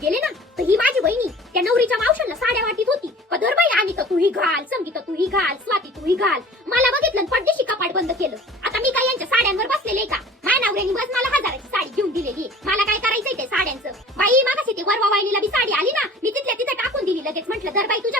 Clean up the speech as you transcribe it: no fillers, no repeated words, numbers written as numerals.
गेले ना तर ही माझी बहिणी त्या नवरीच्या मावशांना साड्या वाटीत होती. कदर बाई आणि तर तूही घाल, संगीता तूही घाल, स्वाती तूही घाल. मला बघितलं आणि पडदेशी कपाट बंद केलं. आता मी काय यांच्या साड्यांवर बसलेले का? माझ्या नवऱ्याने बस मला 1000ची साडी घेऊन दिलेली. मला काय करायचंय ते साड्यांचं? बाई मागाशी ते वरवा वाहिनीला बी साडी आली ना, मी तिथल्या तिथे टाकून दिली लगेच. म्हटलं दर बाई तुझ्या